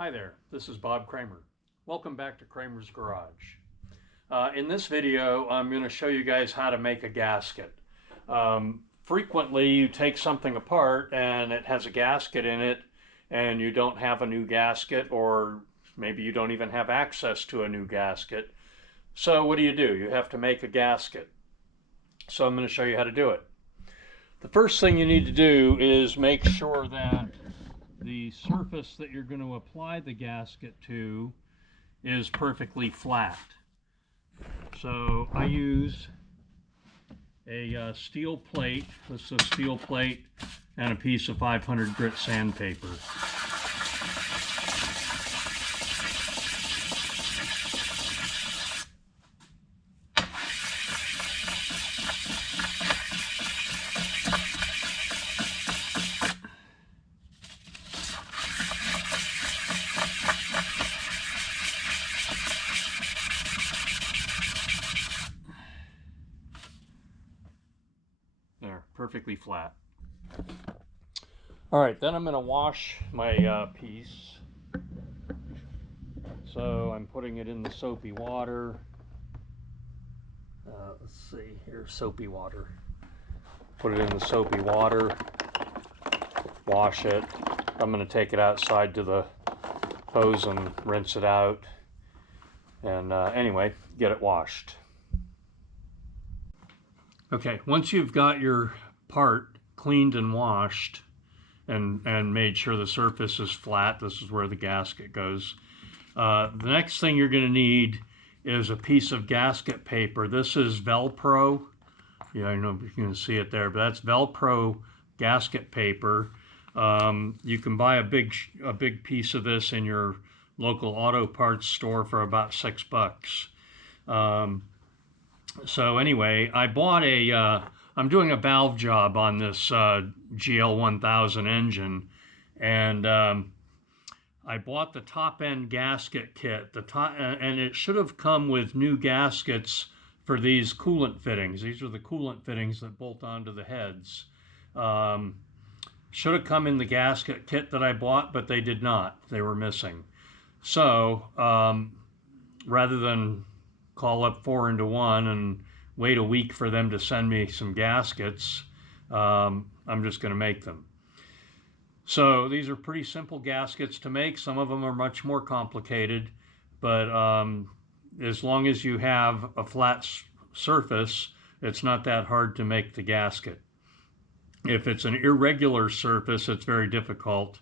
Hi there, this is Bob Kramer. Welcome back to Kramer's Garage. In this video, I'm going to show you guys how to make a gasket. Frequently, you take something apart and it has a gasket in it and you don't have a new gasket, or maybe you don't even have access to a new gasket. So what do? You have to make a gasket. So I'm going to show you how to do it. The first thing you need to do is make sure that the surface that you're going to apply the gasket to is perfectly flat. So I use a steel plate. This is a steel plate and a piece of 500 grit sandpaper. There, perfectly flat. All right, then I'm going to wash my piece. So I'm putting it in the soapy water. Let's see here, soapy water. Put it in the soapy water, wash it. I'm going to take it outside to the hose and rinse it out. And anyway, get it washed. Okay, once you've got your part cleaned and washed and made sure the surface is flat, this is where the gasket goes. The next thing you're going to need is a piece of gasket paper. This is Velcro. Yeah, I know you can see it there, but that's Velcro gasket paper. You can buy a big piece of this in your local auto parts store for about $6. So anyway, I bought I'm doing a valve job on this GL1000 engine, and I bought the top end gasket kit. And it should have come with new gaskets for these coolant fittings. These are the coolant fittings that bolt onto the heads. Should have come in the gasket kit that I bought, but they did not. They were missing. So rather than call up 4-into-1 and wait a week for them to send me some gaskets, I'm just going to make them. So these are pretty simple gaskets to make. Some of them are much more complicated, but as long as you have a flat surface, it's not that hard to make the gasket. If it's an irregular surface, it's very difficult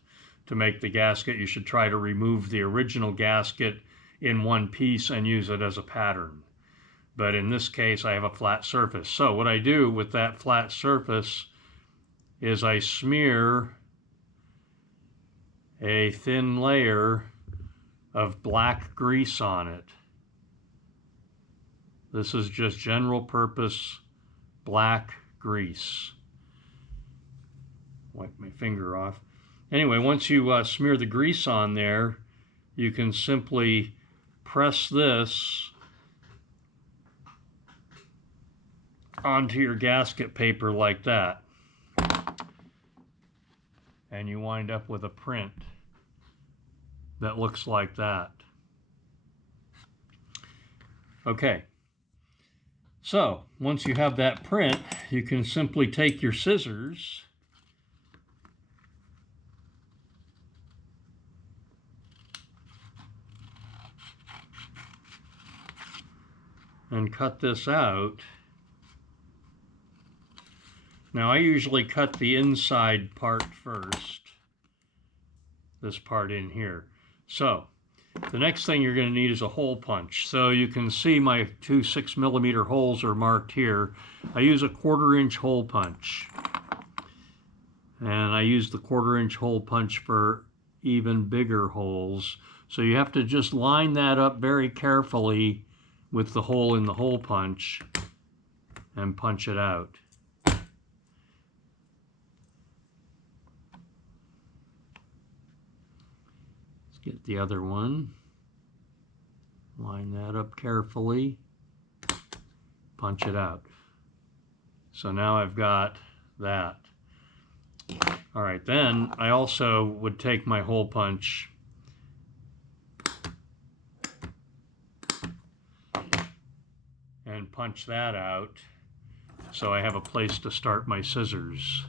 to make the gasket. You should try to remove the original gasket in one piece and use it as a pattern. But in this case, I have a flat surface. So what I do with that flat surface is I smear a thin layer of black grease on it. This is just general purpose black grease. Wipe my finger off. Anyway, once you smear the grease on there, you can simply press this onto your gasket paper like that, and you wind up with a print that looks like that. Okay, so once you have that print, you can simply take your scissors and cut this out. Now I usually cut the inside part first, this part in here. So the next thing you're going to need is a hole punch. So you can see my two 6mm holes are marked here. I use a 1/4-inch hole punch, and I use the 1/4-inch hole punch for even bigger holes. So you have to just line that up very carefully with the hole in the hole punch and punch it out. Let's get the other one. Line that up carefully, punch it out. So now I've got that. All right, then I also would take my hole punch punch that out so I have a place to start my scissors.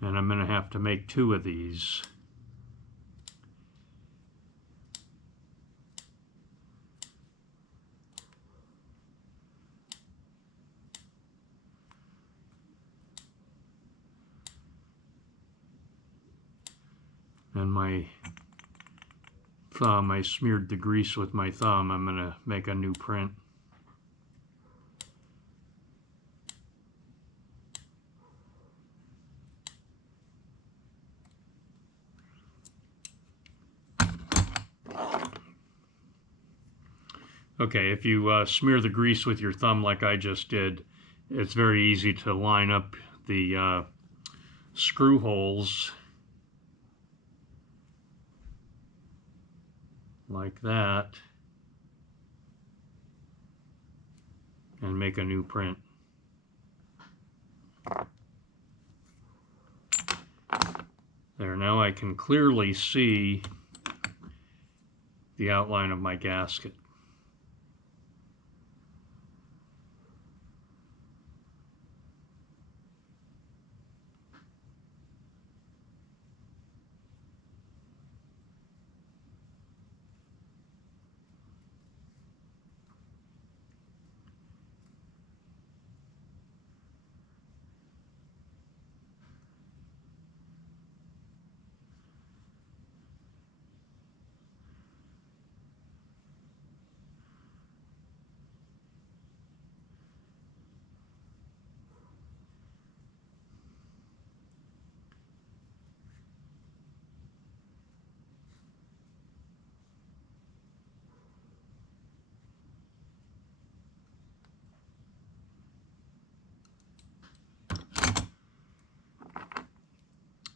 And I'm going to have to make 2 of these. And my thumb, I smeared the grease with my thumb. I'm going to make a new print. Okay, if you smear the grease with your thumb like I just did, it's very easy to line up the screw holes like that and make a new print. There, now I can clearly see the outline of my gasket.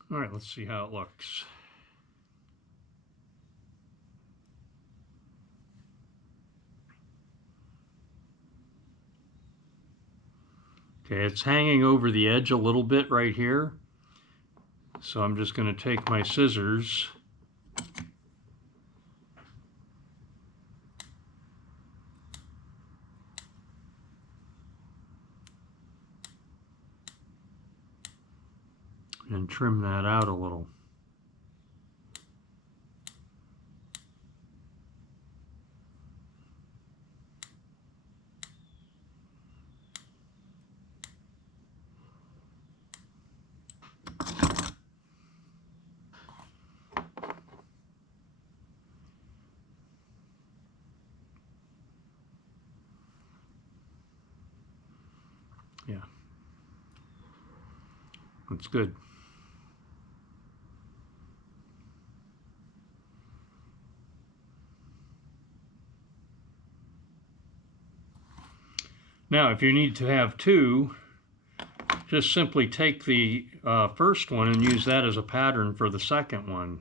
All right, let's see how it looks. Okay, it's hanging over the edge a little bit right here. So I'm just going to take my scissors and trim that out a little. Yeah, that's good. Now, if you need to have 2, just simply take the first one and use that as a pattern for the second one.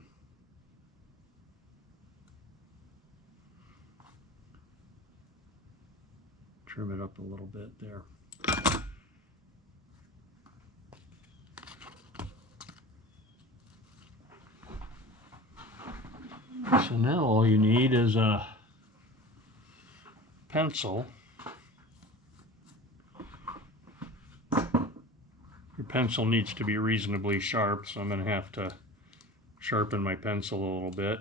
Trim it up a little bit there. So now all you need is a pencil. Your pencil needs to be reasonably sharp, so I'm going to have to sharpen my pencil a little bit.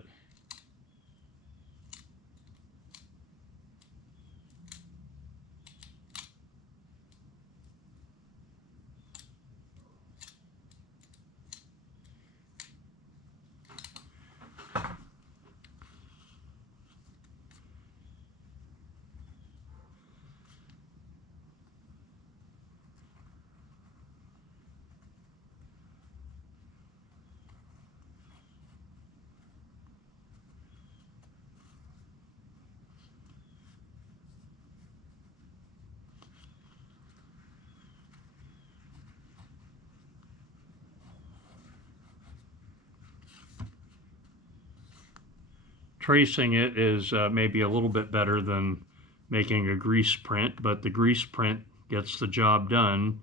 Tracing it is maybe a little bit better than making a grease print, but the grease print gets the job done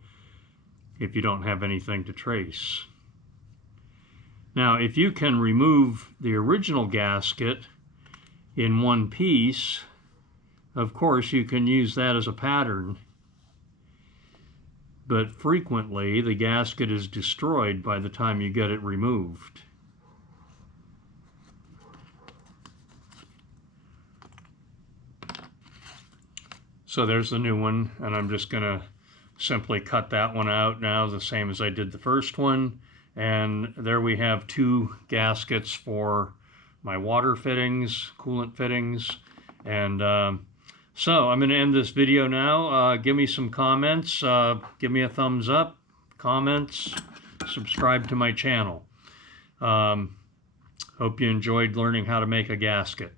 if you don't have anything to trace. Now, if you can remove the original gasket in one piece, of course you can use that as a pattern, but frequently the gasket is destroyed by the time you get it removed. So there's the new one, and I'm just going to simply cut that one out now, the same as I did the first one. And there we have two gaskets for my water fittings, coolant fittings. And so I'm going to end this video now. Give me some comments. Give me a thumbs up, comments, subscribe to my channel. Hope you enjoyed learning how to make a gasket.